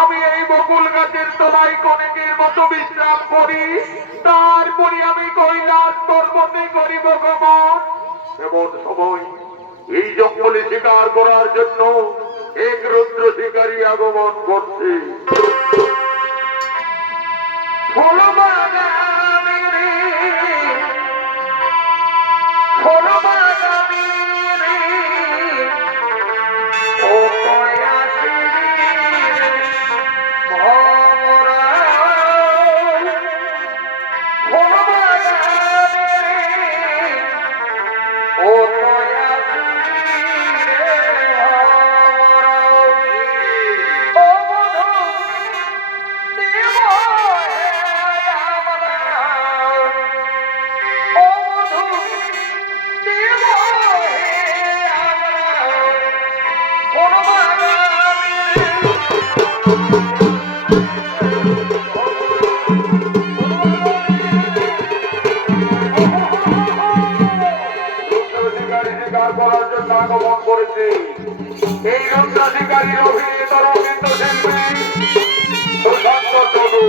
আমি এই বকুল গাছের তলায় কনেকের মতো বিশ্রাম করি, তারপরে আমি কৈলাস পর্বতে করি ভগবান। এমন সময় এই জঙ্গলে শিকার করার জন্য এক রুদ্র শিকারী আগমন করছে। আগমন করেছে এই রুদ্র শিকারীর অভিনীত রবীন্দ্র শিল্পী প্রশান্ত চলু।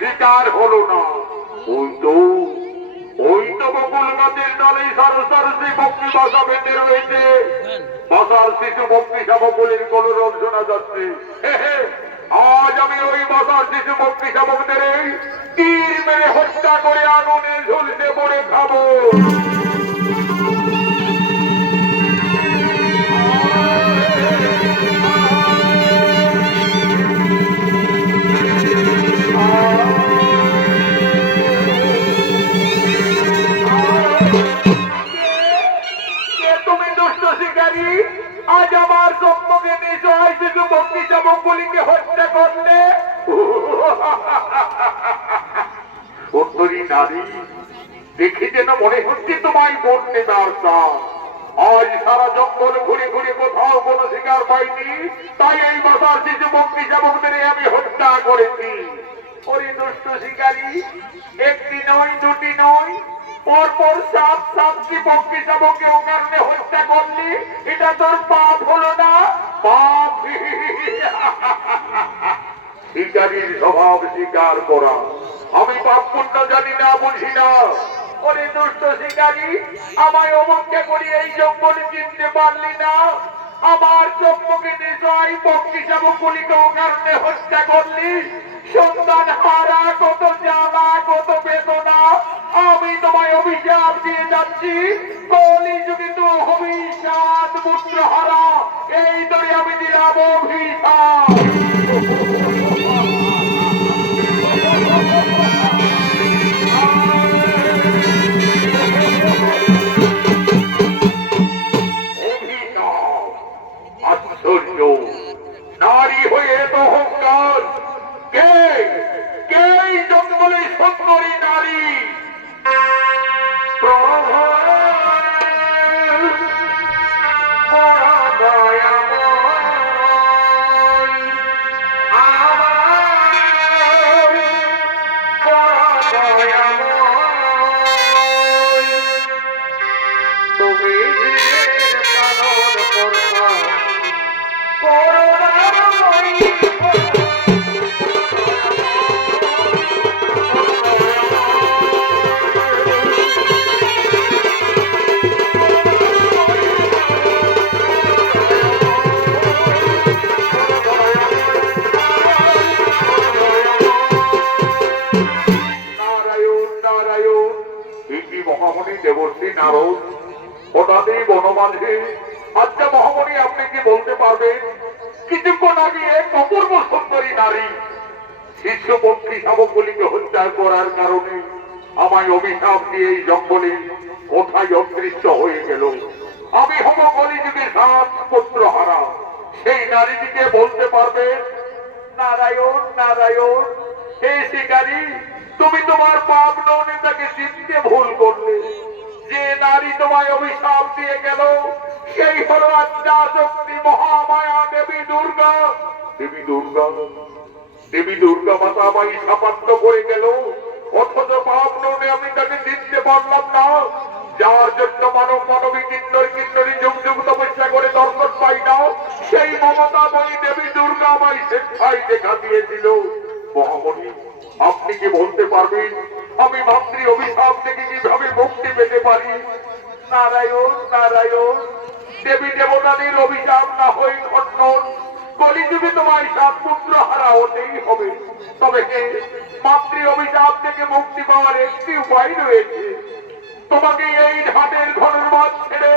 শিকার হলো না। ওই তো বকুল গাছের ডালে সরসরসি ভক্তি বাসা বেঁধে রয়েছে। বাসার শিশু ভক্তি শাবকুলের কলরব শোনা যাচ্ছে। আজ আমি ওই বাসার শিশু ভক্তি শাবকদের তীর মেরে হত্যা করে আগুনে ঝুলতে পড়ে খাবো। আজ আমার সম্মুখে নিশ্চয় শিশু ভক্তি শাবকগুলিকে হত্যা করতে। সুন্দরী নারী, দেখে যেন মনে হচ্ছে তোমার পূর্ণিমার চাঁদ। আজ সারা জঙ্গল ঘুরে ঘুরে কোথাও কোনো শিকার পাইনি, তাই এই বাসার শিশু পক্ষী শাবকদের আমি হত্যা করেছি। ওরে দুষ্ট শিকারী, একটি নয় দুটি নয়, পরপর সাতটি পক্ষী শাবককে ও কারণে হত্যা করলি, এটা তোর পাপ হলো না? পাপ। শিকারীর স্বভাব শিকার করা, আমি পাপ পুণ্য জানি না, বুঝি না। ওরে দুষ্ট শিকারী, আমায় অবজ্ঞা করি এই জঙ্গলে চিনতে পারলি না? আমার চোখকে নিশ্চয় পক্ষী শাবকগুলিকে ও কারণে হত্যা করলি। সন্তান হারা, কত জ্বালা, কত বেদনা, আমি তোমায় অভিশাপ দিয়ে যাচ্ছি। কলি যুগে তো অভিশাপ পুত্র হারা, এই ধরে আমি দিলাম অভিশাপ। আশ্চর্য, নারী হয়ে এত অহংকার! কে কে এই জঙ্গলে সুন্দরী নারী? মহামণি দেবর্ষী নারদ হঠাৎই বনমাঝে। আচ্ছা মহামণি, আপনি কি বলতে পারবেন কিছুক্ষণ আগে এক অপূর্ব সুন্দরী নারী শিষ্য পক্ষী শাবকগুলিকে হত্যা করার কারণে আমায় অভিশাপ দিয়ে এই জঙ্গলে কোথায় অদৃশ্য হয়ে গেল? আমি হব কলিযুগে সাত পুত্র হারা। সেই নারীটিকে বলতে পারবে? নারায়ণ নারায়ণ, হে শিকারী, তুমি তোমার পাপ নৌনিতাকে চিনতে ভুল করলে। যে নারী তোমায় অভিশাপ দিয়ে গেল সেই হল আদ্যা শক্তি মহামায়া দেবী দুর্গা। দেবী দুর্গা, দেবী দুর্গা মাতা আমায় সাপাত্য করে গেল, অথচ পাপ নৌনে আমি তাকে চিনতে পারলাম না। যার জন্য মানব মানবী কিন্নরী কিন্নরী যুগ যুগ তপস্যা করে দর্শন পাই না, সেই মমতাময়ী দেবী দুর্গা আমায় স্বেচ্ছায় দেখা দিয়েছিল। মহামণি, আপনি কি বলতে পারবেন আমি মাতৃ অভিশাপ থেকে কিভাবে মুক্তি পেতে পারি? নারায়ণ নারায়ণ, দেবী দেবতাদের অভিশাপ না হয়ে খণ্ডন, কলিযুগে তোমায় সাত পুত্র হারা হতেই হবে। তবে মাতৃ অভিশাপ থেকে মুক্তি পাওয়ার একটি উপায় রয়েছে। তোমাকে এই ঘাটের ঘরের মাঝ ছেড়ে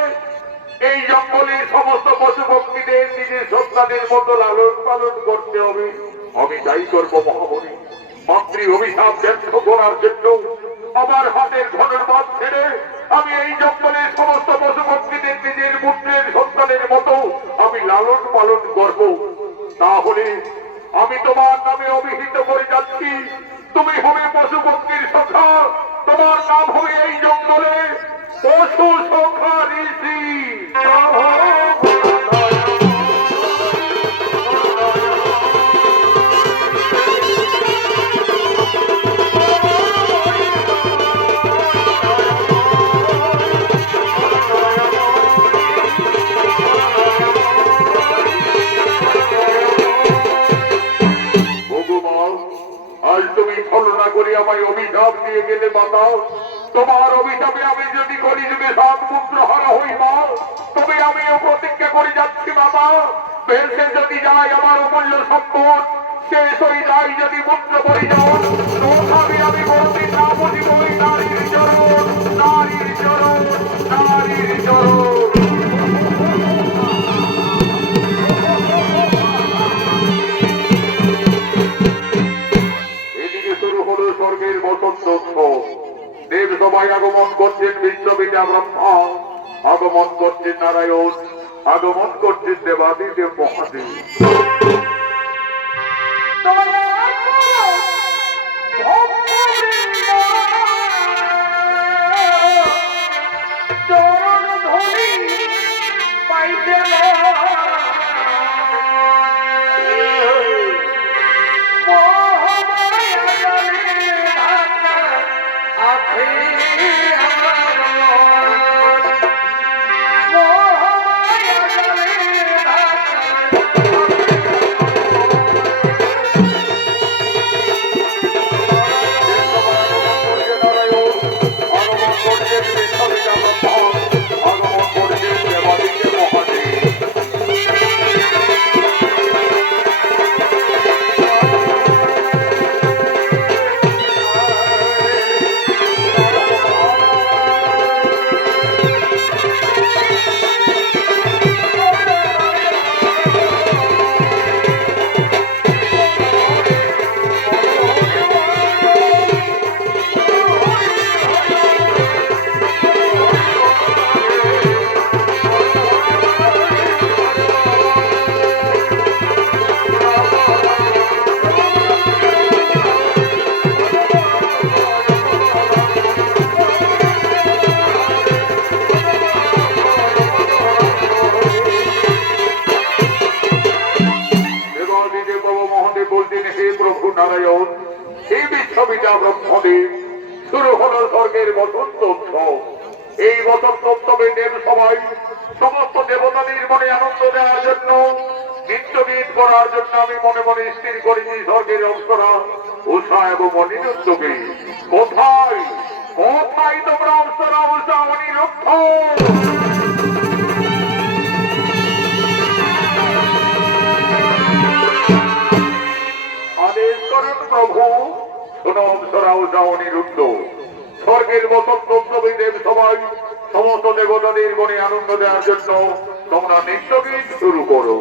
এই জঙ্গলের সমস্ত পশু পক্ষীদের নিজের সন্তানের মতো লালন পালন করতে হবে। আমি তাই করবো মহামণি। মাতৃ অভিশাপ ব্যর্থ করার জন্য আমার হাতের ঘরের মাঝ ছেড়ে আমি এই জঙ্গলের সমস্ত পশু পক্ষীদের নিজের পুত্রের সন্তানের মতো আমি লালন পালন করব। তাহলে আমি তোমার নামে অভিহিত করে যাচ্ছি, তুমি হবে পশু পক্ষীর সখা, তোমার নাম হবে এই জঙ্গলে পশু সখা ঋষি। আমায় অভিশাপ দিয়ে গেলে মাতা, তোমার অভিশাপে আমি যদি কলিযুগে সাত পুত্র হারা হই মা, তবে আমিও প্রতিজ্ঞা করে যাচ্ছি বাবা, বেলসে যদি যায় আমার অমূল্য সম্পদ, শেষ হয়ে যায় যদি পুত্র পরিজন, তথাপি আমি কোনদিন না বুঝিব ওই নারীর চরণ, নারীর চরণ, নারীর চরণ। স্বর্গের বসন্ত দেব সবাই আগমন করছেন বিশ্ববিদ্যা ব্রহ্মা, আগমন করছেন নারায়ণ, আগমন করছেন দেবাদিদেব মহাদেব। শুরু হলো স্বর্গের বসন্ত উৎসব। এই বসন্ত উৎসবে দেব সবাই সমস্ত দেবতাদের মনে আনন্দ দেওয়ার জন্য নৃত্যগীত করার জন্য আমি মনে মনে স্থির করেছি স্বর্গের অপ্সরা উষা এবং অনিরুদ্ধকে। কোথায় কোথায় তোমরা অপ্সরা উষা অনিরুদ্ধ? আদেশ করেন প্রভু। শোনো অপ্সরা উষা অনিরুদ্ধ, স্বর্গের বসন্ত উৎসবে দেব সবাই সমস্ত দেবতাদের মনে আনন্দ দেওয়ার জন্য তোমরা নৃত্যগীত শুরু করো।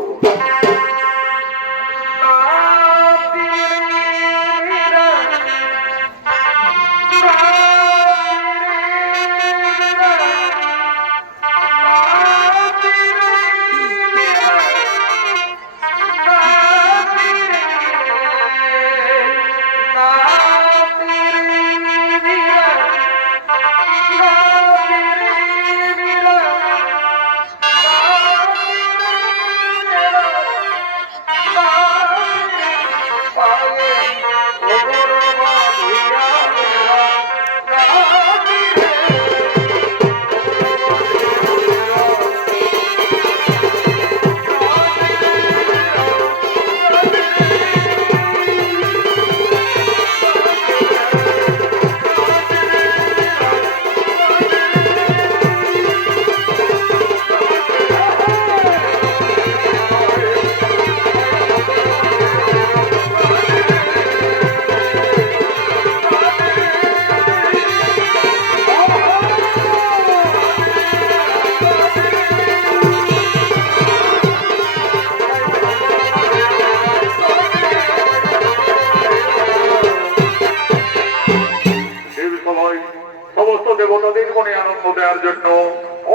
সমস্ত দেবতাদের মনে আনন্দ দেওয়ার জন্য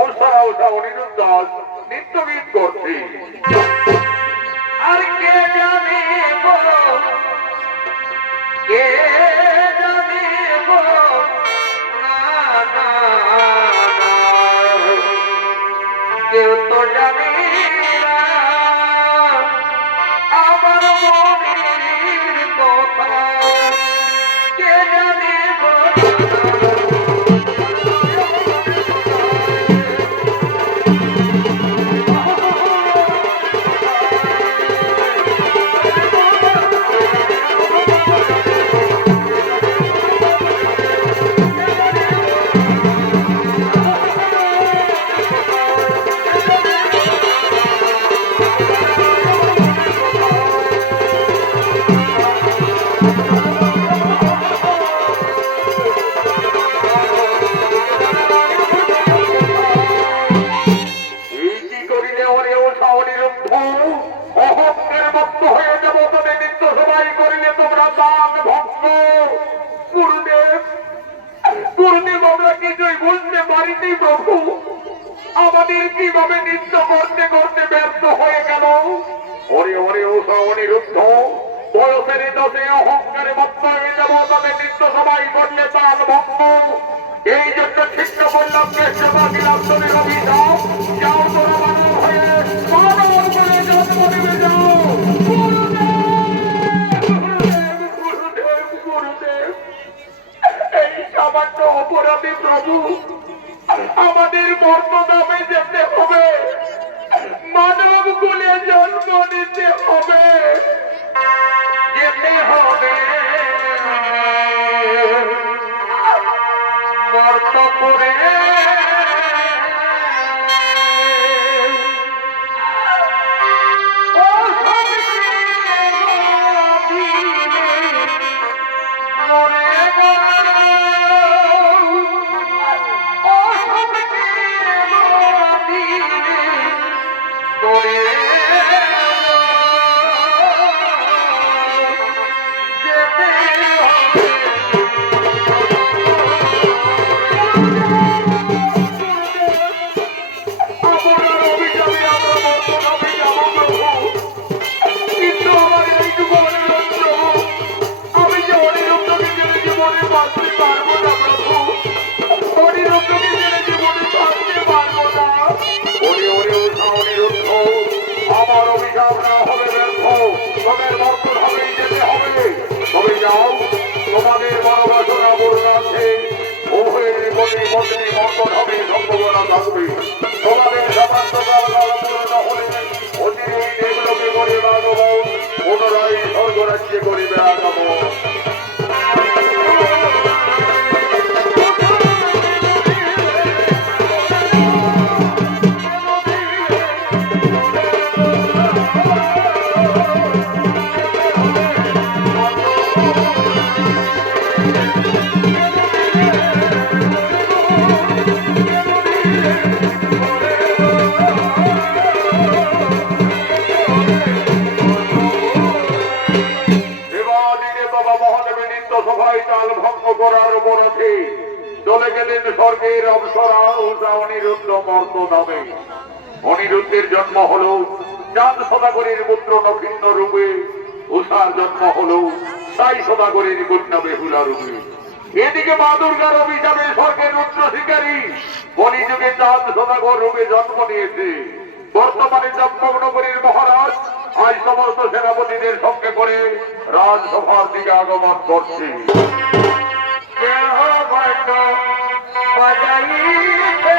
অপ্সরা উষা অনিরুদ্ধ নৃত্যগীত করছি। আর কে জানে গো, কে জানে গো, না না না, কেউ তো জানে না আমার মনের কথা, কে জানে গো। আমাদের কিভাবে নৃত্য করতে করতে ব্যর্থ হয়ে গেল। ওরে ওরে উষা অনিরুদ্ধ, বয়সের দোষে অহংকারে মত্ত হয়ে যাব, তবে নৃত্য সবাই করলে তার ভক্ত। এই জন্য ঠিক করলাম চেষ্টা দিলাম তুমি অভিযোগ যাও তোরা মানব হয়ে অপরাধী প্রভু, আমাদের মর্তধামে যেতে হবে, মানব কুলে জন্ম নিতে হবে, যেতে হবে মর্তপুরে। ও মরে গেল, ও মরে যেতে হবে। আপনার অভিযানে আমরা মর্তধামে যাব প্রভু, কিন্তু আমার এইটুকু অনুরোধ প্রভু, আমি যে অনিরুদ্ধকে জেনে জীবনে বাঁচতে পারবো না প্রভু, অনিরুদ্ধকে জেনে জীবনে বাঁচতে পারবো না। ওরে ওরে ওঠা অনিরুদ্ধ, আমার অভিযান না হবে ব্যর্থ, তোমাদের মর্তধামেই যেতে হবে। তবে যাও, তোমাদের মনোবাসনা পূর্ণ আছে, উভয়ের গতি পত্নী মর্তধামে সম্ভাবনা থাকবে। তোমাদের সমান্তরাল পূর্ণ হলে অচিরেই দেবলোকে করিবে আগমন, পুনরায় স্বর্গরাজ্যে করিবে আগমন। সভায় তাল ভঙ্গ করার অপরাধে চলে গেলেন স্বর্গের অপ্সরা উষা অনিরুদ্ধ মর্তধামে। অনিরুদ্ধের জন্ম হল চাঁদ সদাগরের পুত্র নক্ষিন্ন রূপে, উষার জন্ম হল সাই সদাগরের কন্যা বেহুলা রূপে। এদিকে মা দুর্গার অভিশাপে স্বর্গের রুদ্র শিকারী কলিযুগে চাঁদ সদাগর রূপে জন্ম নিয়েছে। বর্তমানে চম্পকনগরীর মহারাজ আজ সমস্ত সেনাপতিদের সঙ্গে করে রাজসভার দিকে আগমন করছে। কেহ ভণ্ড বাজাইতে,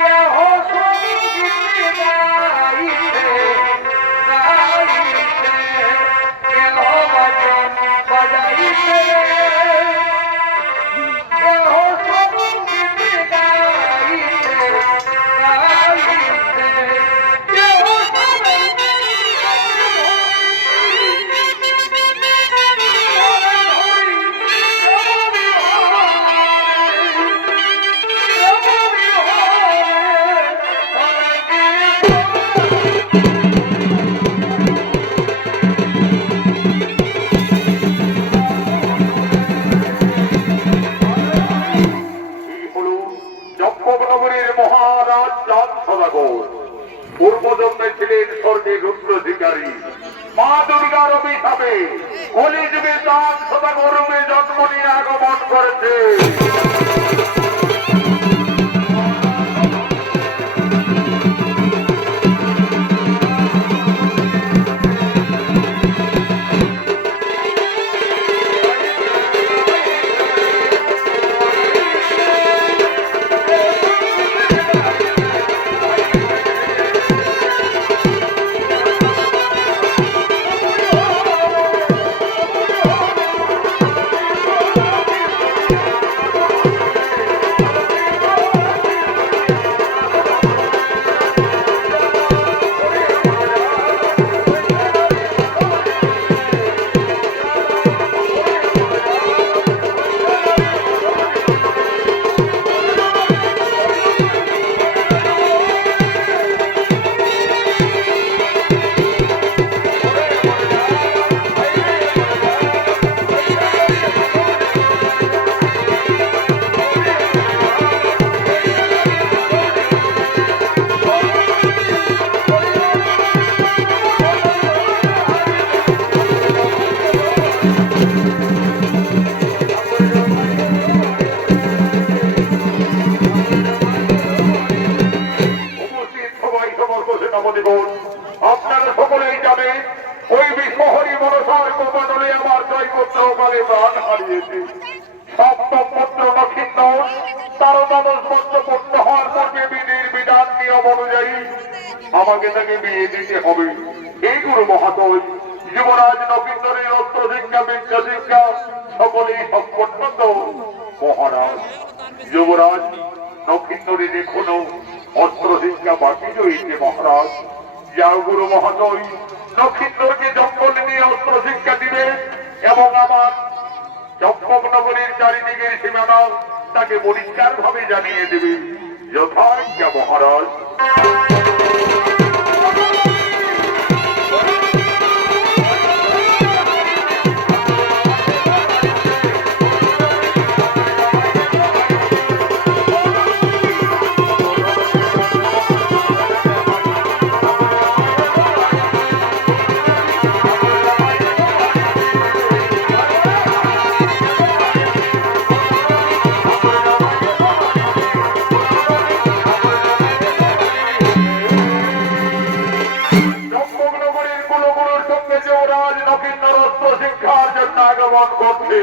কেহ সঙ্গীত গাইতে, গাইতে, কেহ ভজন বাজাইতে, কেহ সঙ্গীত গাইতে, গাইতে, কেহ চম্পকনগরীর মহারাজ চাঁদ সদাগর পূর্বজন্মে ছিলেন স্বর্গে রুদ্র শিকারী। মা দুর্গার অভিশাপে কলিযুগে চাঁদ সদাগর রূপে জন্ম নিয়ে আগমন করেছে। অনাচারে প্রাণ হারিয়েছে। সপ্তপুত্র নক্ষত্র তার দ্বাদশ বর্ষ পূর্ণ হওয়ার পূর্বে বিধির বিধান নিয়ম অনুযায়ী আমাকে তাকে বিয়ে দিতে হবে। এই গুরু মহাশয়, যুবরাজ নক্ষত্রের অস্ত্র শিক্ষা, বিদ্যা শিক্ষা সকলেই সম্পন্ন তো মহারাজ। যুবরাজ নক্ষত্রের এখনো অস্ত্র শিক্ষা বাকি রয়েছে মহারাজ। যাও গুরু মহাশয়, নক্ষত্রকে জঙ্গল নিয়ে অস্ত্র শিক্ষা দিবে এবং আমার চম্পকনগরীর চারিদিকের সীমানা তাকে পরিষ্কার ভাবে জানিয়ে দেবে। যথাজ্ঞা মহারাজ। আগমন করছে।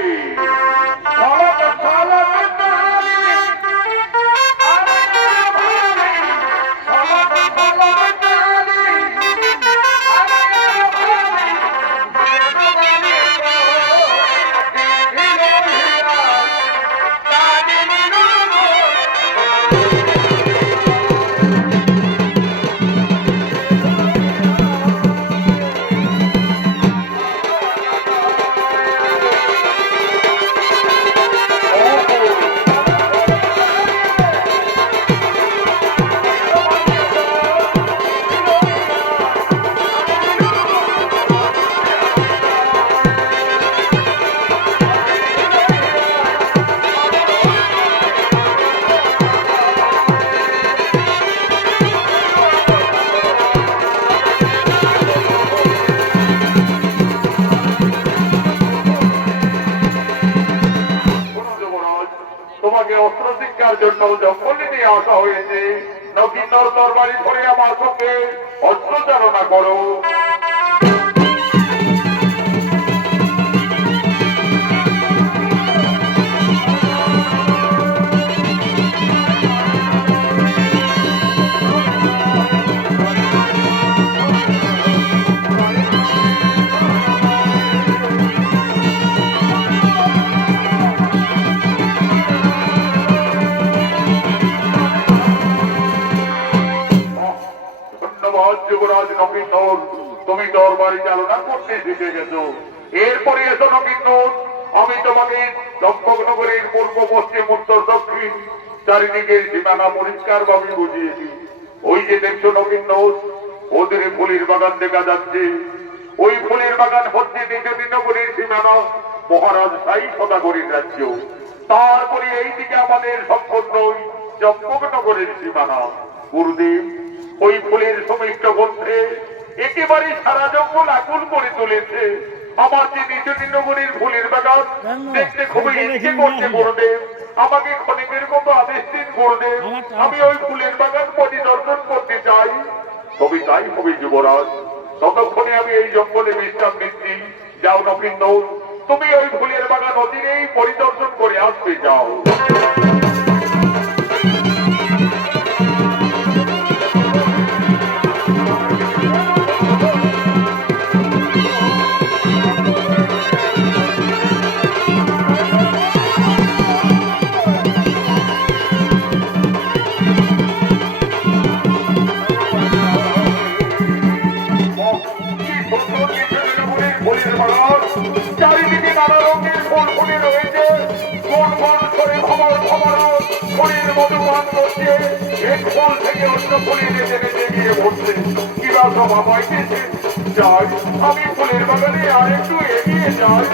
তোমাকে অস্ত্র শিক্ষার জন্য জঙ্গলে নিয়ে আসা হয়েছে। নকিন্দর তরবারি ধরে আমার সঙ্গে অস্ত্র চালনা করো। যুবরাজ নকিন্দর, তুমি তরবারি চালনা করতে শিখে গেছো। এরপরে এসো নকিন্দর, আমি তোমাকে চম্পকনগরের পূর্ব, পশ্চিম, উত্তর, দক্ষিণ চারিদিকের সীমানা পরিষ্কার ভাবে বুঝিয়েছি। ওই যে দেখছো নকিন্দর, ওদের ফুলের বাগান দেখা যাচ্ছে। ওই ফুলের বাগান হচ্ছে নগরীর সীমানা, মহারাজ সাই সদাগরীর রাজ্য। তারপরে এইদিকে আমাদের সম্পূর্ণ চম্পকনগরের সীমানা। গুরুদেব, ওই ফুলের সমিষ্ট গোত্রে একেবারে সারা জঙ্গল আগুন করে তুলেছে। আমার যে নগরীর ফুলের বাগান দেখতে খুবই ইচ্ছে করছে গুরুদেব, আমাকে ক্ষণিকের মতো আদেশ দিন গুরুদেব, আমি ওই ফুলের বাগান পরিদর্শন করতে চাই। তবে তাই হবে যুবরাজ, ততক্ষণে আমি এই জঙ্গলে বিশ্রাম নিচ্ছি। যাও নকিন্দর, তুমি ওই ফুলের বাগান অচিরেই পরিদর্শন করে আসবে। যাও। চারিদিকে নানা রঙের ফুল ফুটে রয়েছে। কোন কোন করে খবর খবর ফুলের মধুপান করছে। এক ফুল থেকে অন্য ফুলে বেঁচে বেঁচে গিয়ে পড়ছে। কিরা সভা পাইতেছে। যাই, আমি ফুলের বাগানে আর একটু এগিয়ে যাই।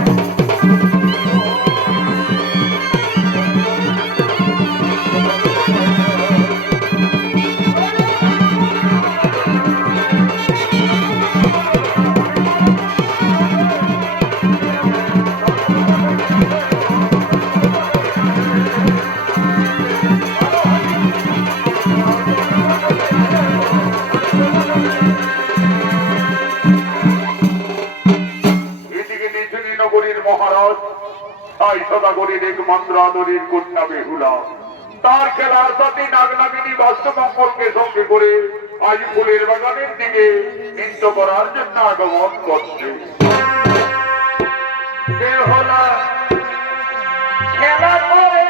আদরের কন্যা বেহুলা তার খেলার সাথে নাগনাগিনী বাস্তবমঙ্গলকে সঙ্গে করে আজ ফুলের বাগানের দিকে নৃত্য করার জন্য আগমন করছে। বেহুলা খেলা করে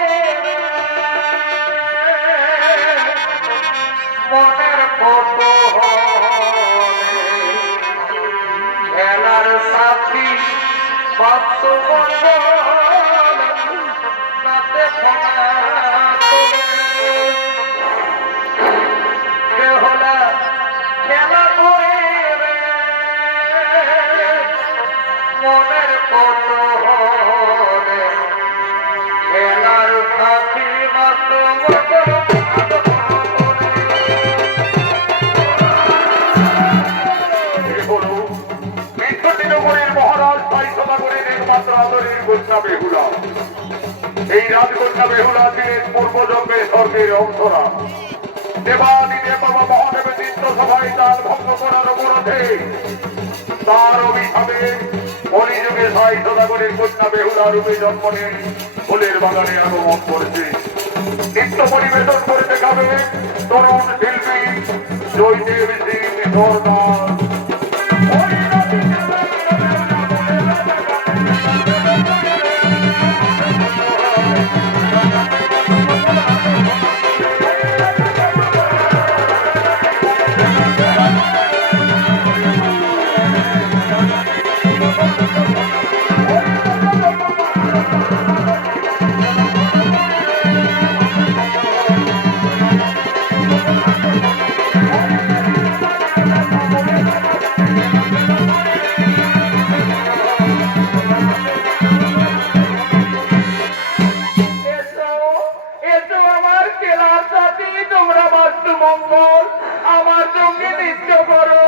মনের কৌতূহলে খেলার সাথী বাস্তবমঙ্গল নাতে ফোনা বেহুলা খেলা করে মনের কৌতূহলে খেলার সাথী বাস্তবমঙ্গল এই রাজকন্যা বেহুলা ছিলেন পূর্বজন্মে স্বর্গের অংশরা। দেবাদিদেব বাবা মহাদেবের নিত্য সভায় তার ভঙ্গ করার অপরাধে তার অভিশাপে কলিযুগে সাই সদাগরের কন্যা বেহুলা রূপে জন্ম নেন ফুলের বাগানে আগমন করেছে। নৃত্য পরিবেশন করে দেখাবে তরুণ শিল্পী জয়দেব সিং সরকার। আমার সঙ্গে নৃত্য করো,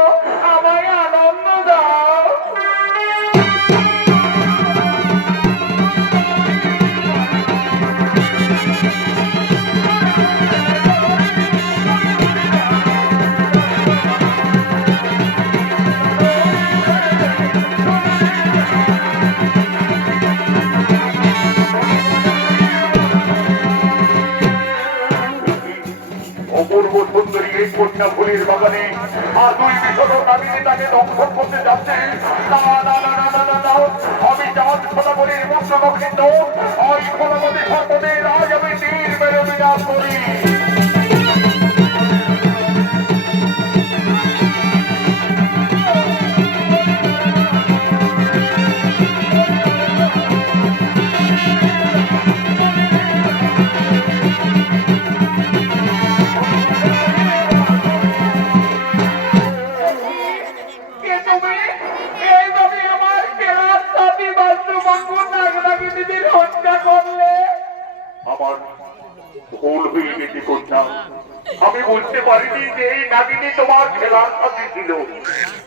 আমায় আনন্দ দাও। অপূর্ব সুন্দরী এই কন্যা ফুলের বাগানে আর দুই বিশদ নামিনী তাকে দংশন করতে যাচ্ছে। আমি চাঁদ সদাগরের মন্ত্র কিন্তু ওই ফলমতি সর্বদের আজ আমি তীর মেরে বিনাশ করি। আমার ভুল হয়ে গেছে কন্যা, আমি বুঝতে পারিনি যে এই নাগিনী তোমার খেলার সাথী ছিল।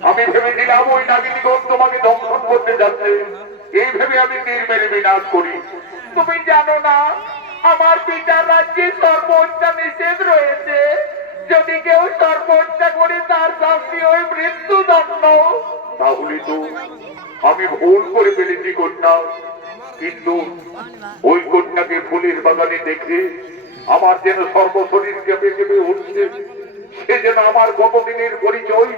আমি ভেবেছিলাম ওই নাগিনী তোমাকে দংশন করতে যাচ্ছে, এই ভেবে আমি তীর মেরে বিনাশ করি। তুমি জানো না আমার পিতার রাজ্যে সর্বহত্যা নিষেধ রয়েছে। যদি কেউ সর্বহত্যা করে তার শাস্তি ওই মৃত্যুদণ্ড। তাহলে তো আমি ভুল করে ফেলেছি কন্যা, কিন্তু ওই কন্যাকে ফুলের বাগানে দেখে আমার যেন সর্বশরীর কেঁপে কেঁপে উঠছে। সে যেন আমার গতদিনের পরিচয়,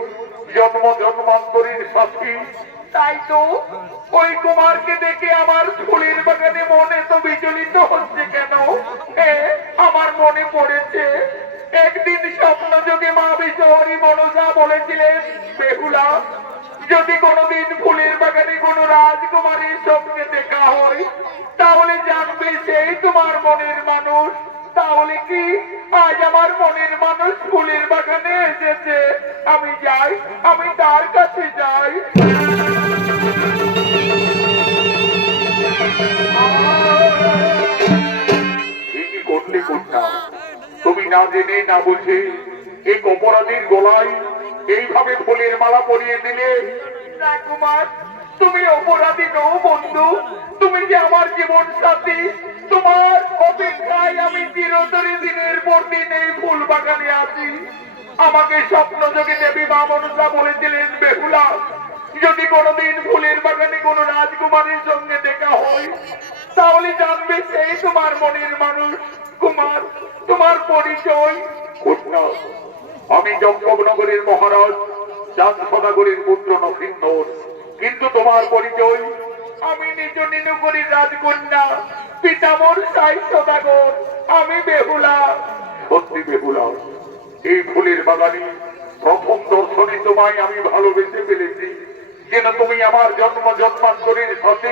জন্ম জন্মান্তরের সাথী। তাই তো ওই কুমারকে দেখে আমার ফুলের বাগানে মনে তো বিচলিত হচ্ছে কেন? আমার মনে পড়েছে একদিন স্বপ্ন যোগে মা বিশ্বহরি মনসা বলেছিলেন, বেহুলা যদি কোনোদিন ফুলের বাগানে কোনো রাজকুমারীর সঙ্গে দেখা হয় তাহলে জানবে সেই তোমার মনের মানুষ। তাহলে কি আজ আমার মনের মানুষ ফুলের বাগানে এসেছে? আমি যাই, আমি তার কাছে যাই। ঠিকই করলে কন্যা, তুমি না জেনে না বুঝে এই অপরাধীর গলায় এইভাবে ফুলের মালা পরিয়ে দিলে। না কুমার, তুমি অপরাধী নও বন্ধু, তুমি যে আমার জীবন সাথী। তোমার অপেক্ষায় আমি চিরতরে দিনের পর দিন এই ফুল বাগানে আছি। আমাকে স্বপ্ন যোগে দেবী মা মনসা বলেছিলেন, বেহুলা যদি কোনোদিন ফুলের বাগানে কোনো রাজকুমারীর সঙ্গে দেখা হয় তাহলে জানবে সেই তোমার মনের মানুষ। কুমার, তোমার পরিচয়? কৃষ্ণ, আমি জম্মনগরের মহারাজ চাঁদ সদাগরের পুত্র নক্ষিন্দর। কিন্তু তোমার পরিচয়? আমি নিজ নীলগিরির রাজকন্যা পিতামর সাই সদাগর। আমি বেহুলা। সত্যি বেহুলা, এই ফুলের বাগানে প্রথম দর্শনে তোমায় আমি ভালোবেসে ফেলেছি। যেন তুমি আমার জন্ম জন্মান্তরের সাথে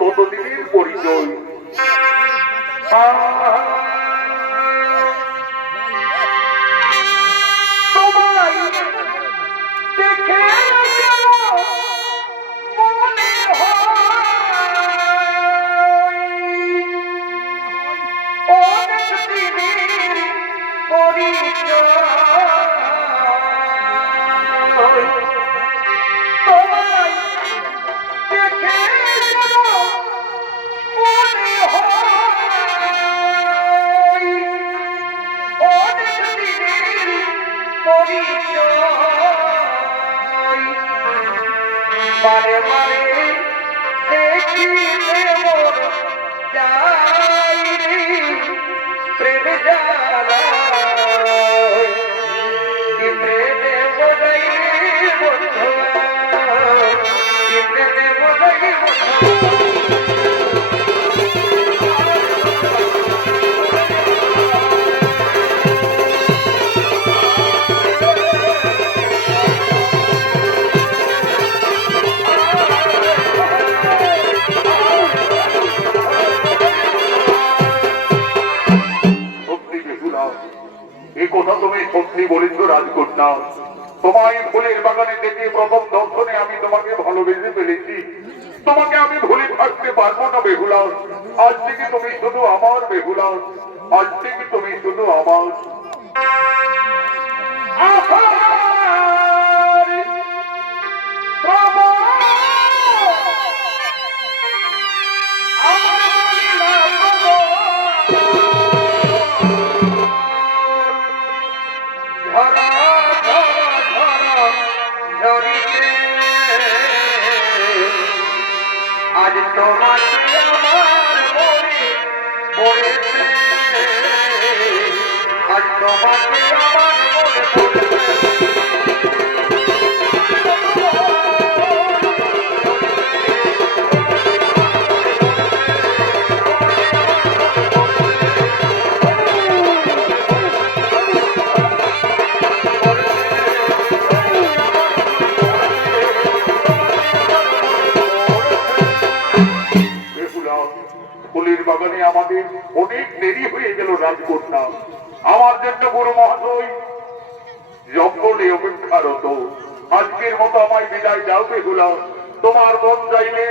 কতদিনের পরিচয়। তোমায় দেখে মনে হয় অনেক দিনের পরিচয়। তোমায় দেখে মনে হয় অনেক দিনের পরিচয়। বারে বারে দেখিতে মোর যাই রে প্রেম জ্বালায়। কি প্রেমে বোঝাই বন্ধু, কি প্রেমে বোঝাই বন্ধু। সত্যি বেহুলা, এই কথা তুমি সত্যি বলেছ রাজকন্যা। তোমায় ফুলের বাগানে দেখে প্রথম দর্শনে আমি তোমাকে ভালোবেসে ফেলেছি। তোমাকে আমি ভুলে থাকতে পারবো না বেহুলা। আজ থেকে তুমি শুধু আমার বেহুলা, আজ থেকে তুমি শুধু আমার। আজ তোমাকে আমার মনে পড়েছে, আজ তোমাকে আমার মনে পড়েছে। বেহুলা, ফুলের বাগানে আমাদের অনেক দেরি হয়ে গেল রাজকন্যা। আমার জন্য গুরু মহাশয় জঙ্গলে অপেক্ষারত। আজকের মতো আমায় বিদায় দাও বেহুলা। তোমার মন চাইলে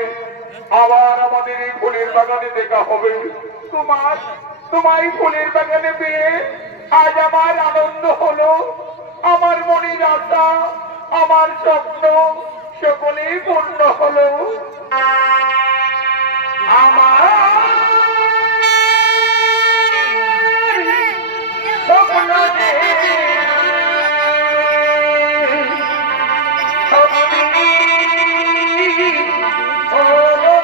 আবার আমাদের এই ফুলের বাগানে দেখা হবে। তোমার, তোমায় ফুলের বাগানে পেয়ে আজ আমার আনন্দ হলো। আমার মনের আশা, আমার স্বপ্ন সকলেই পূর্ণ হলো। আমার স্বপ্ন যে সত্যি হলো,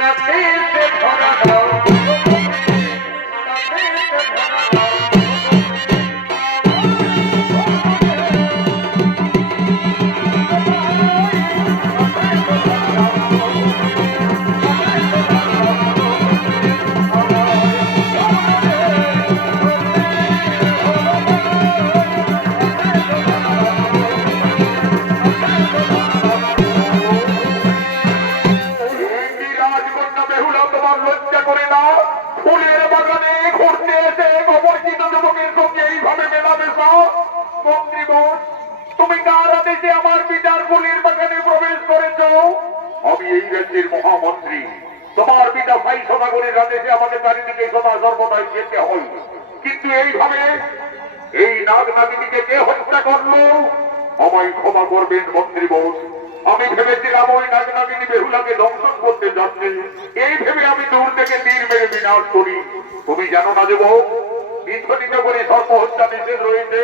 কাছে এসে ধরা দাও, কাছে এসে ধরা দাও। এই রাজকন্যা বেহুলা, তোমার লজ্জা করে না? ফুলের বাগানে ঘুরতে এসে অপরিচিত যুবকের সঙ্গে এইভাবে মেলামেশা। মন্ত্রীবর, তুমি কার আদেশে আমার পিতার ফুলের বাগানে প্রবেশ করেছ? আমি এই রাজ্যের মহামন্ত্রী। তোমার পিতা ভাই সদাগরের আদেশে আমাকে চারিদিকে সদা সর্বদাই যেতে হয়। কিন্তু এইভাবে এই নাগ নাগিনীকে কে হত্যা করলো? আমায় ক্ষমা করবেন মন্ত্রী বোস। আমি ভেবেছিলাম ওই নাগ নাগিনী বেহুলাকে দংশন করতে যাচ্ছে। এই ভেবে আমি দূর থেকে তীর মেরে বিনাশ করি। তুমি জানো না যুবক, নির্বাচিত করে সর্ব হত্যা নিষেধ রয়েছে।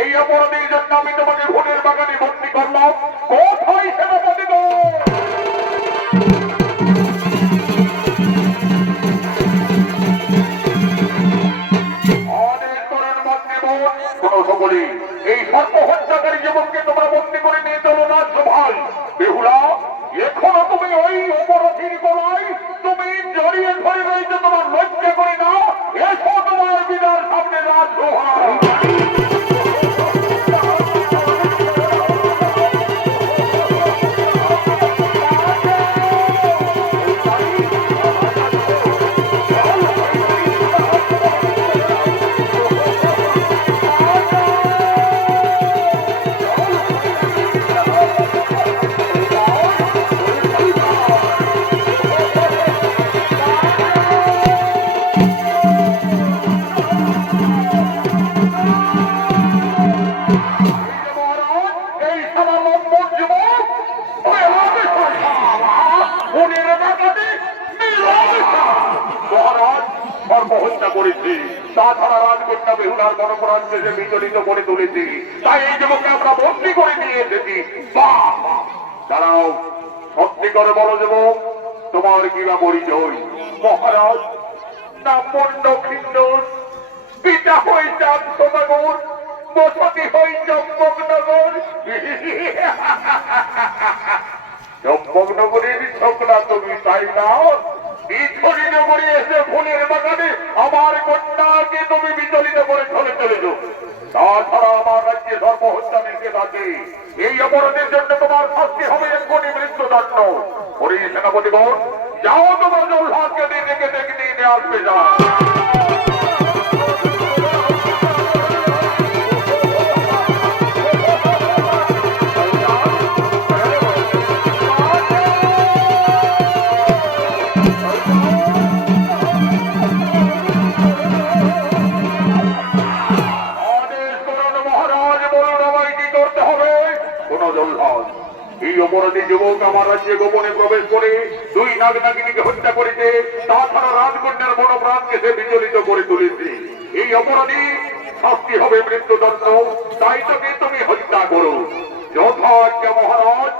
এই অপরাধের জন্য আমি তোমাকে ভোটের বাগানে বন্দি করলাম। কোথায় সেনাপতি গো? আদেশ করেন মাতৃবোন, শোনো সকলে, এই সর্প হত্যাকারী যুবককে তোমরা বন্দি করে নিয়ে চলো রাজসভায়। বেহুলা, এখনো তুমি ওই অপরাধীর গলায় তুমি জড়িয়ে ধরে রয়েছে, তোমার লজ্জা করে না? এসো তোমার বিদার সামনে রাজসভায়। তাছাড়া রাজকন্যা বেহুলার গণপ্রাণ দেশে বিচলিত করে তুলেছি, তাই এই যুবককে আমরা বন্দি করে নিয়ে এসেছি। দাঁড়াও, সত্যি করে বলো যুবক, তোমার কিবা পরিচয়? মহারাজ, নাম মন্ডখিন্দর, পিতা হই চাঁদ সদাগর, বসতি হই চম্পকনগর। চম্পকনগরের ছোকরা তুমি, তাই না? বিছড়ি নগরে এসে ফুলের বাগানে আমার কন্যাকে তুমি বিচলিত করে চলে চলেছো। তাছাড়া আমার রাজ্যে সর্বহত্যা নিষেধ আছে। এই অপরাধের জন্য তোমার শাস্তি হবে এক্ষুনি মৃত্যুদণ্ড। হরি সেনাপতিগণ, যাও তোমার জল্লাদকে ডেকে ডেকে নিয়ে আসবে। যা এই অপরাধী যুবক আমার রাজ্যে গোপনে প্রবেশ করে দুই নাগনাগিনীকে হত্যা করেছে, তাছাড়া রাজকন্যার মনোপ্রাণকে সে বিচলিত করে তুলেছে। এই অপরাধী শাস্তি হবে মৃত্যুদণ্ড, তাই তোকে তুমি হত্যা করো। যথাজ্ঞা মহারাজ,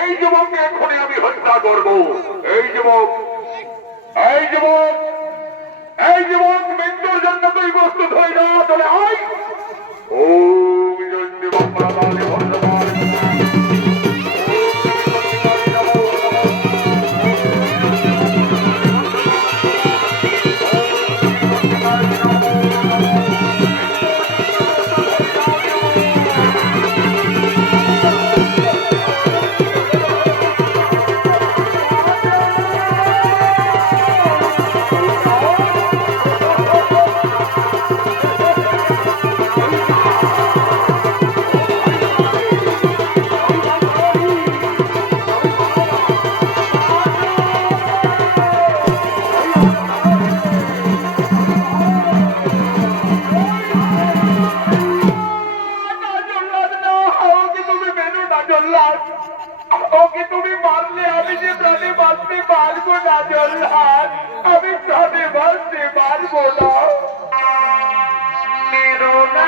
এই যুবককে এক্ষুনি আমি হত্যা করব। এই যুবক, এই যুবক, এই যুবক মৃত্যুর জন্য তুই প্রস্তুত হয়ে যা, চলে আয়। ওম জন্ডি মঙ্গলাকালী ভদ্রকালী ওকে তুমি মারলে আমি যে প্রাণে বাঁচতে পারবো না জল্লাদ, আমি প্রাণে বাঁচতে পারবো না। মেরো না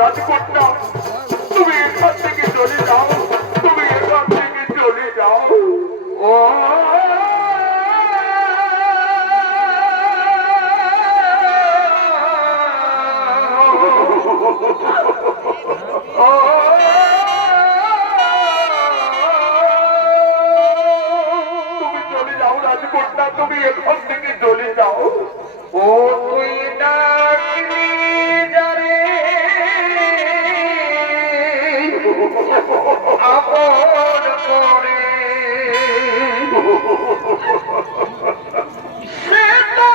রাজকন্যা, তুমি এখান থেকে চলে যাও, তুমি এখান থেকে চলে যাও। ও তুমি চলে যাও রাজকন্যা, তুমি এখান থেকে চলে যাও। ও তুই ডাকলি যারে আপন করে সে তো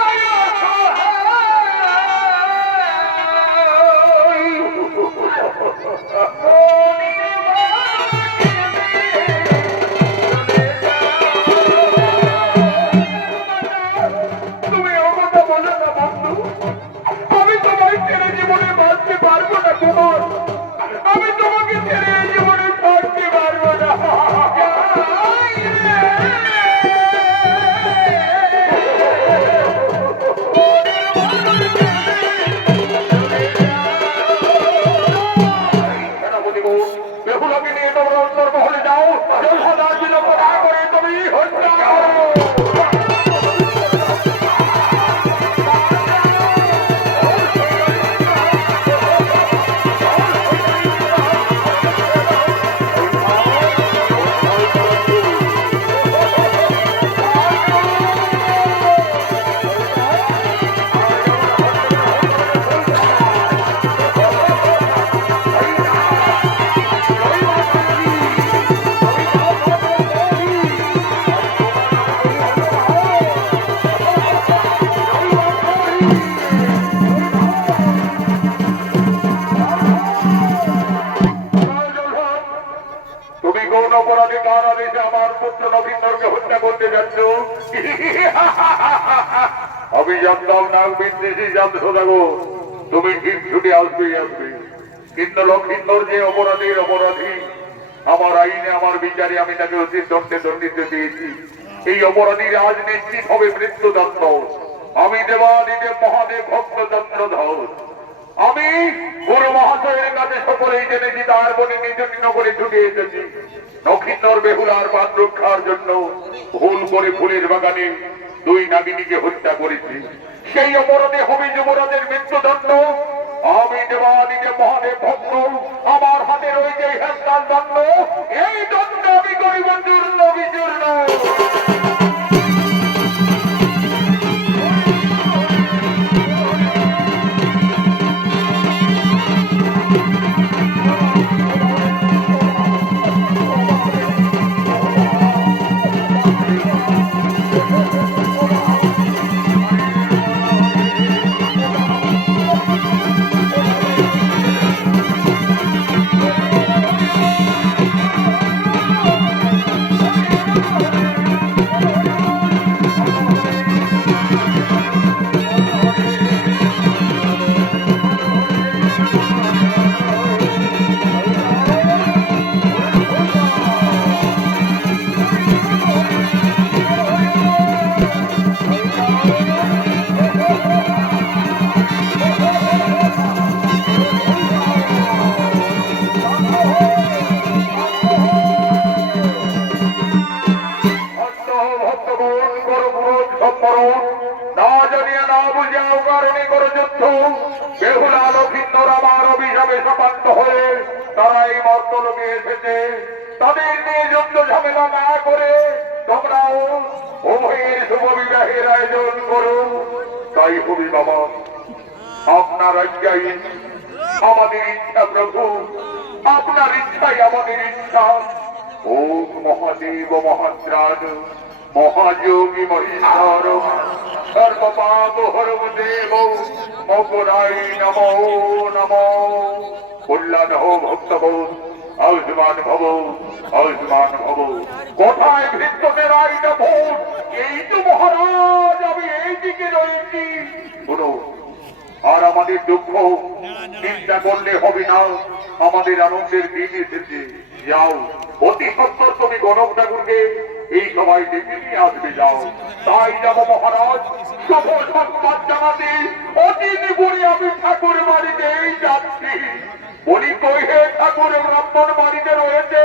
তুমি ও কথা বলো না বন্ধু, আমি তোমায় ছেড়ে জীবনে বাঁচতে পারবো না কুমার, আমি তোমাকে ছেড়ে এই জীবনে থাকতে পারবো না। বেহুলাকে নিয়ে তোমরা অন্তর্মহলে যাও, সদার বিলম্ব না করে তুমি হত্যা করো। তুমি কোন অপরাধে কার আদেশে আমার পুত্র নবীনকে হত্যা করতে যাচ্ছ? আমি জানতাম না বিদ্বেষী জানতো থাকো, তুমি ঠিক ছুটে আসবেই আসবে, কিন্তু লক্ষিন্দর যে অপরাধীর অপরাধী, আমার আইনে আমার বিচারে আমি তাকে অতি দণ্ডে দণ্ডিত দিয়েছি। এই অপরাধীর আজ নিশ্চিত হবে মৃত্যুদণ্ড। আমি দেবাদিদেব মহাদেব ভক্ত চন্দ্রধর, আমি গুরু মহাশয়ের কাছে সকলেই জেনেছি, তার বনে নিজ নগরে ছুটে এসেছি নক্ষিন্দর বেহুলার পান রক্ষার জন্য। ভুল করে ফুলের বাগানে দুই নাগিনীকে হত্যা করেছি, সেই অপরাধে হবে যুবরাজের মৃত্যুদণ্ড। আমি দেবাদিদেব মহাদেব ভক্ত, আমার হাতে রয়েছে এই হেস্তার দণ্ড, এই দণ্ড আমি করিব চূর্ণ বিচূর্ণ। বেহুলা লক্ষিন্দর আমার অভিশাপে সমাপ্ত হয়ে তারা এই মর্তলোকে এসেছে, তাদের নিয়ে যুদ্ধ ঝামেলা না করে তোমরাও উভয়ের শুভ বিবাহের আয়োজন করো। তাই কবি বাবা, আপনার আজ্ঞাই আমাদের ইচ্ছা প্রভু, আপনার ইচ্ছাই আমাদের ইচ্ছা। ওম মহাদেব মহাত্রাণ মহাযোগী মহেশ্বর সর্বপাপ হরম দেব মকরাই নমো নমো। কল্যাণ হো ভক্তবোধ, আয়ুষ্মান ভব, আয়ুষ্মান ভব। কোথায় ভৃত্যদের আইনা ভোট? এই তো মহারাজ, আমি এই দিকে রয়েছি। শুনো, আর আমাদের দুঃখ চিন্তা করলে হবে না, আমাদের আনন্দের দিন এসেছে। যাও, অতি সত্তর তুমি গণক ঠাকুরকে এই সবাই ডেকে নিয়ে আসবে, যাও। তাই যাব মহারাজ, শুভ সংবাদ জানাতে অতি নিগুড়ে আমি ঠাকুর বাড়িতেই যাচ্ছি। বলি কই হে ঠাকুর ব্রাহ্মণ বাড়িতে রয়েছে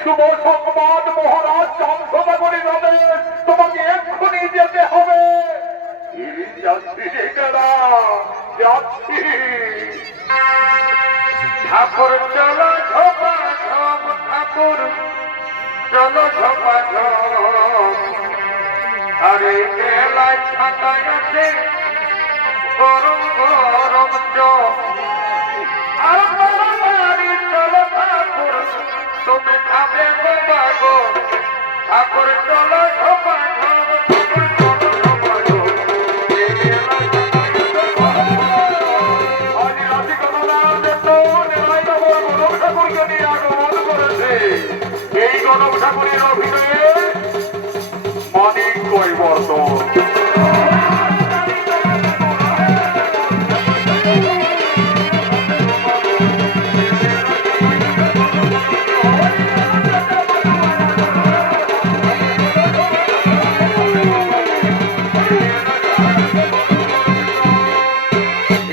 শুভ সংবাদ মহারাজ চামসদাগরী নদে তোমাকে এক্ষুনি যেতে হবে। যাচ্ছি রে গেলা, যাচ্ছি। ঠাকুর চলো ঝোপা ঝোপ, ঠাকুর চলো ঝোপা ঝোপ। আরে মেলায় ছাতায় আছে গরম গরম চপ। আর বাড়ি চলো ঠাকুর, তুমি খাবে বাবা গো। ঠাকুর চলো ঝোপা ঝোপ, ঠাকুর চলো ঝোপা ঝোপ। এই মেলায় আজ রাশি গণনার জন্য নেওয়াই নগর গণক ঠাকুরকে নিয়ে আগমন করেছে। এই গণক ঠাকুরের অভিনয়ে মানিক কৈবর্তন।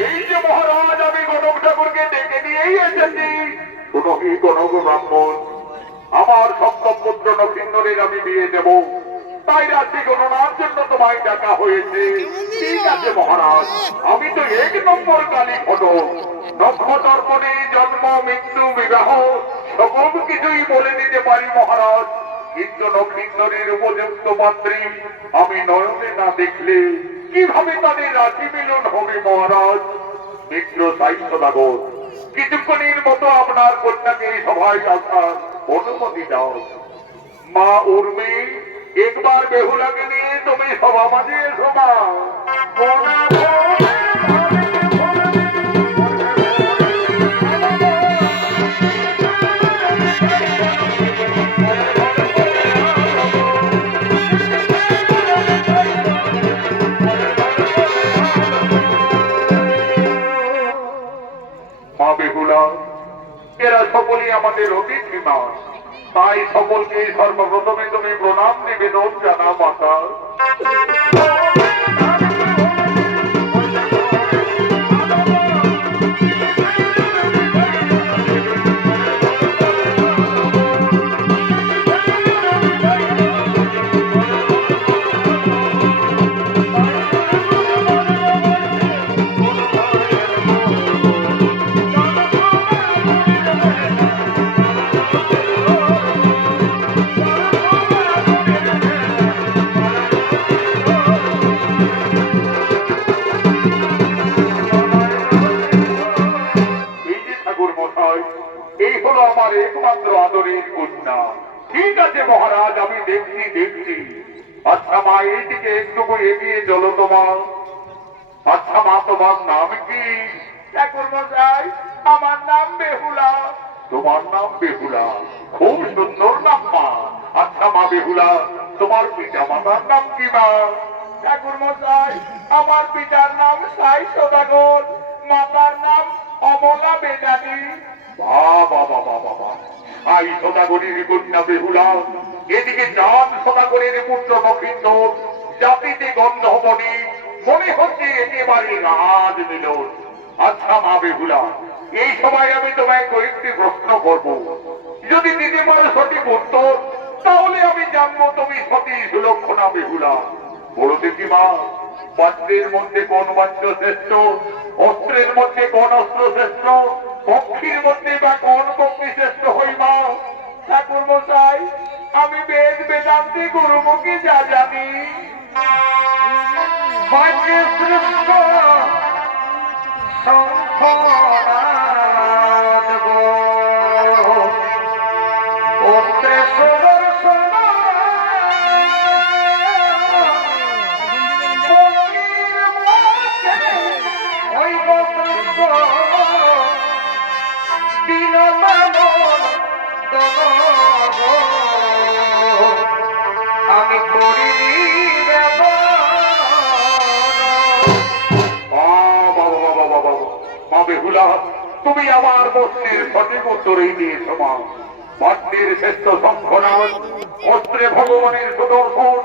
এই যে মহারাজ আমি গণক ঠাকুরকে ডেকে নিয়েই এসেছি। শোনো এই গণক ব্রাহ্মণ, আমার সপ্তম পুত্র নক্ষিন্দরের আমি বিয়ে দেব, তাই রাশি গণনার জন্য তোমায় ডাকা হয়েছে। ঠিক আছে মহারাজ, আমি তো এক নম্বর কালী ঘটক। নক্ষতর্পণে জন্ম মৃত্যু বিবাহ সকল কিছুই বলে দিতে পারি মহারাজ, কিন্তু নক্ষিন্দরের উপযুক্ত পাত্রী আমি নয়নে না দেখলে কিভাবে তাদের রাশি মিলন হবে মহারাজ। মিত্র সাহিত্যদাগর, কিছুক্ষণের মতো আপনার কন্যাকে এই সভায় আসার অনুমতি দাও। মা উর্মি, একবার বেহুলাকে নিয়ে তুমি সভা মাঝে এসো মা। মা বেহুলা, এরা সকলেই আমাদের অতিথি মা, তাই সকলকে সর্বপ্রথমে তুমি প্রণাম নিবেদন জানা মাতা। এই হলো আমার একমাত্র আদরের কন্যা। ঠিক আছে মহারাজ, আমি দেখছি দেখছি। আচ্ছা মা, এইদিকে একটুকু এগিয়ে চলো তোমার। আচ্ছা মা, তোমার নাম কি? ঠাকুর মশাই, আমার নাম বেহুলা। তোমার নাম বেহুলা, খুব সুন্দর নাম মা। আচ্ছা মা বেহুলা, তোমার পিতা মাতার নাম কি মা? ঠাকুর মশাই, আমার পিতার নাম সাই সদাগর, মাতার নাম অমলা বেদানি। বাবা বাবা বাবা, আই সদাগরের কন্যা বেহুলা, এদিকে চাঁদ সদাগরের পুত্র নক্ষিন্দর, জাতিতে গন্ধমণি, মনে হচ্ছে একেবারে রাজ মিলন। আচ্ছা মা বেহুলা, এই সময় আমি তোমায় কয়েকটি প্রশ্ন করব, যদি দিতে পারো সঠিক উত্তর তাহলে আমি জানবো তুমি সতী সুলক্ষণা বেহুলা। বলো দেখি মা, পাত্রের মধ্যে কোন বাদ্য শ্রেষ্ঠ, অস্ত্রের মধ্যে কোন অস্ত্র শ্রেষ্ঠ, পক্ষীর মধ্যে বা কোন পক্ষী শ্রেষ্ঠ হই মা? ঠাকুর মশাই, আমি বেদ বেদান্তি গুরুমুখী যা জানি, বাক্যে শ্রেষ্ঠ শঙ্খনাদ গো, অস্ত্রে সুদর্শন, পক্ষীর মধ্যে হইব শ্রেষ্ঠ আমি করিনি মা বেহুলা, তুমি আমার প্রশ্নের সঠিক উত্তরই দিয়েছ মা। বাদ্যের শ্রেষ্ঠ শঙ্খনাদ, অস্ত্রে ভগবানের সুদর্শন,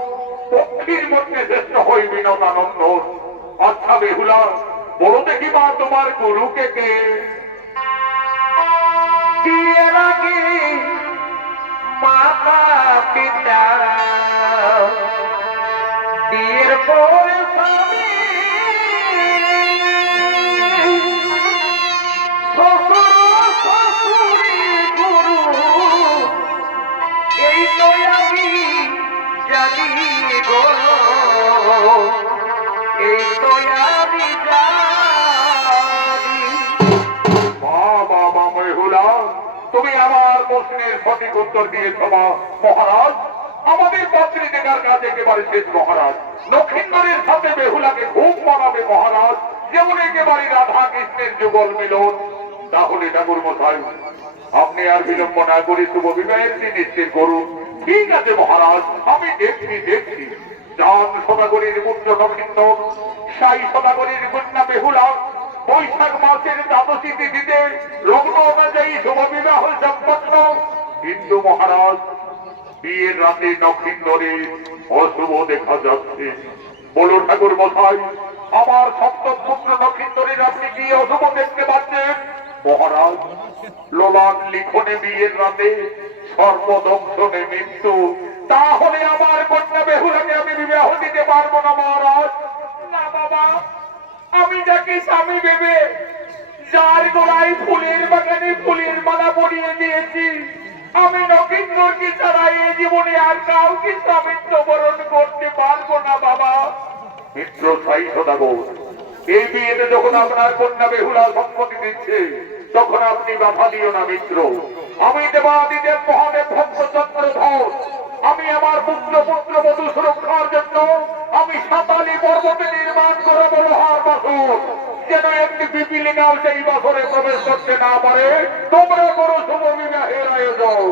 পক্ষীর মধ্যে শ্রেষ্ঠ হই বিনোদানন্দ। আচ্ছা বেহুলা, বলো দেখি মা, তোমার গুরুকে কে? বিয়ের আগে মাতা পিতা বিয়ের পরে স্বামী শ্বশুর শাশুড়ি গুরু এই তো আমি জানি গো এই তো আমি জানি। বাবা মেহুলা, তুমি আমার প্রশ্নের সঠিক উত্তর দিয়েছ মহারাজ। আমাদের পাত্রী দেখার কাজ একেবারে শেষ মহারাজ। লক্ষিন্দরের সাথে বেহুলাকে খুব মানাবে মহারাজ, যেমন একেবারে রাধা কৃষ্ণের যুগল মিলন। তাহলে ঠাকুর মশাই, আপনি আর বিলম্ব না করে শুভ বিবাহের দিন নিশ্চিত করুন। ঠিক আছে মহারাজ, আমি দেখছি। যান সদাগরীর পুত্র লক্ষিন্দর, সাই সদাগরীর কন্যা বেহুলা বৈশাখ মাসের দ্বাদশী তিথিতে লগ্ন অনুযায়ী শুভ বিবাহ সম্পন্ন। কিন্তু মহারাজ, বিয়ের রাতে লক্ষিন্দরে অশুভ দেখা যাচ্ছে। বলুন ঠাকুর মশাই, আমার সপ্তম পুত্র লক্ষিন্দরের আপনি কি অশুভ দেখতে পাচ্ছেন? মহারাজ, লোলান লিখনে বিয়ের রাতে সর্বদংশনে মৃত্যু। তাহলে আমার কন্যা বেহুলাকে আমি বিবাহ দিতে পারবো না মহারাজ। না বাবা, আমি যাকে স্বামী ভেবে যার গলায় ফুলের বাগানে ফুলের মালা পরিয়ে দিয়েছি, আমি লক্ষিন্দরকে ছাড়া এই জীবনে আর কাউকে স্বামীত্ব বরণ করতে পারবো না বাবা। মিত্র সাই সদাগর, এই বিয়েতে যখন আপনার কন্যা বেহুলা সম্মতি দিচ্ছে, তখন আপনি বাধা দিও না মিত্র। আমি দেবাদিদেব মহাদেব ভক্তচন্দ্র ধর, আমি আমার পুত্র বধূ সুরক্ষার জন্য আমি সাতালি পর্বতে নির্মাণ করব লোহার বাসর, যেন একটি পিপিলিকাও সেই বাসরে প্রবেশ করতে না পারে। তোমরা করো শুভ বিবাহের আয়োজন।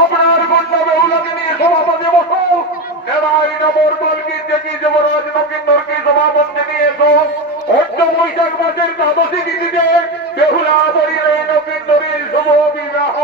আপনার কন্যা বেহুলাকে নিয়ে সভাপতি বসো। এরাই নবর দলকে দেখি যুবরাজ লক্ষিন্দরকে সভাপতি নিয়ে এসো। অন্য বৈশাখ মাসের দ্বাদশী তিথিতে বেহুলা পরিয়ে লক্ষিন্দরের শুভ বিবাহ।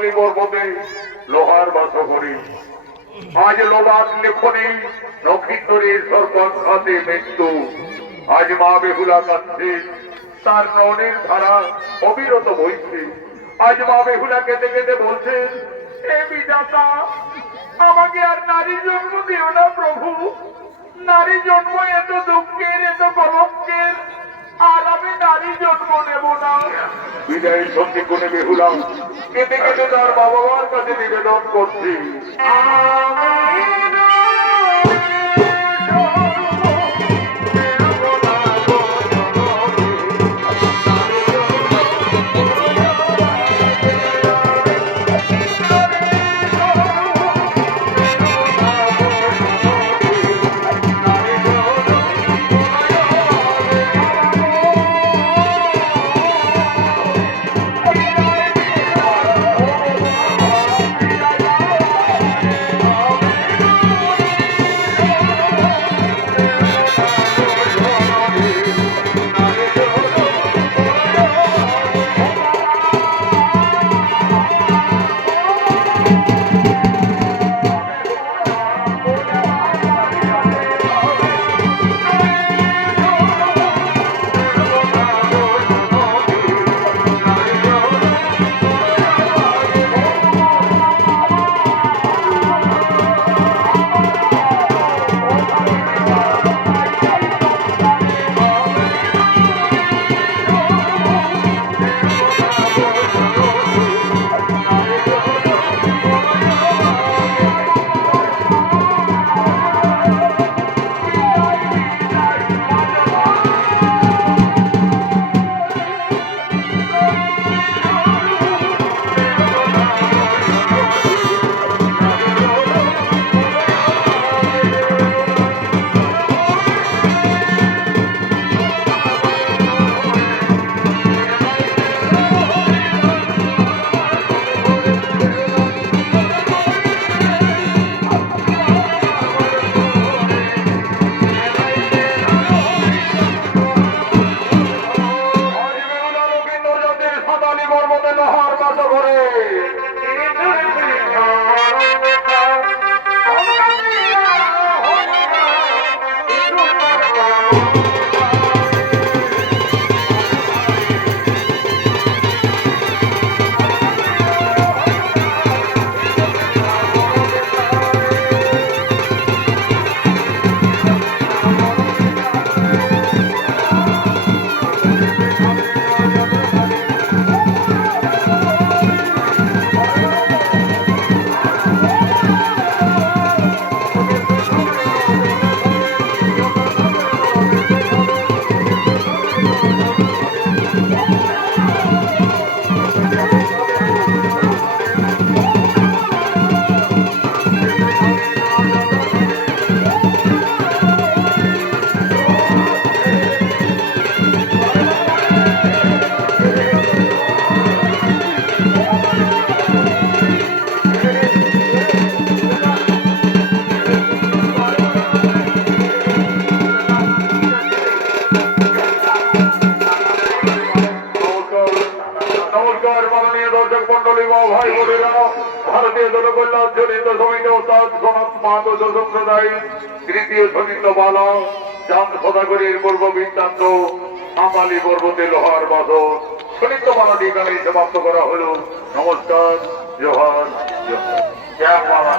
সাঁওতালি পর্বতে লোহার বাসা করি। আজ লোবাদ লেখনি নক্ষত্রের সর্বত হাতে মৃত্যু। আজ মা বেহুলা কাঁদছে, তার নয়নের ধারা অবিরত বইছে। আজ মা বেহুলা কেঁদে কেঁদে বলছে, হে বিধাতা, আমাকে আর নারী জন্ম দিও না প্রভু। নারী জন্ম এত দুঃখের, এত কলঙ্কের, আর আমি নারী জন্ম নেব না। বিদায়ের সত্যি কোনে বেহুলা কেঁদে কেঁদে তার বাবা মার কাছে নিবেদন করছে। নমস্কার মাননীয় দর্শক মন্ডলী ও ভাই বোনেরা, ভারতীয় জনকল্যাণ জনিত সমিতি ওস্তাদ সনাত মাহাতো সম্প্রদায় তৃতীয় সমিত বালা চাঁদ সদাগরের পূর্ব বৃত্তান্ত আমালি পর্বতে লোহার বাঁধন সনিত মালাটি এখানে সমাপ্ত করা হলো। নমস্কার, জোহার, জয় বাবা।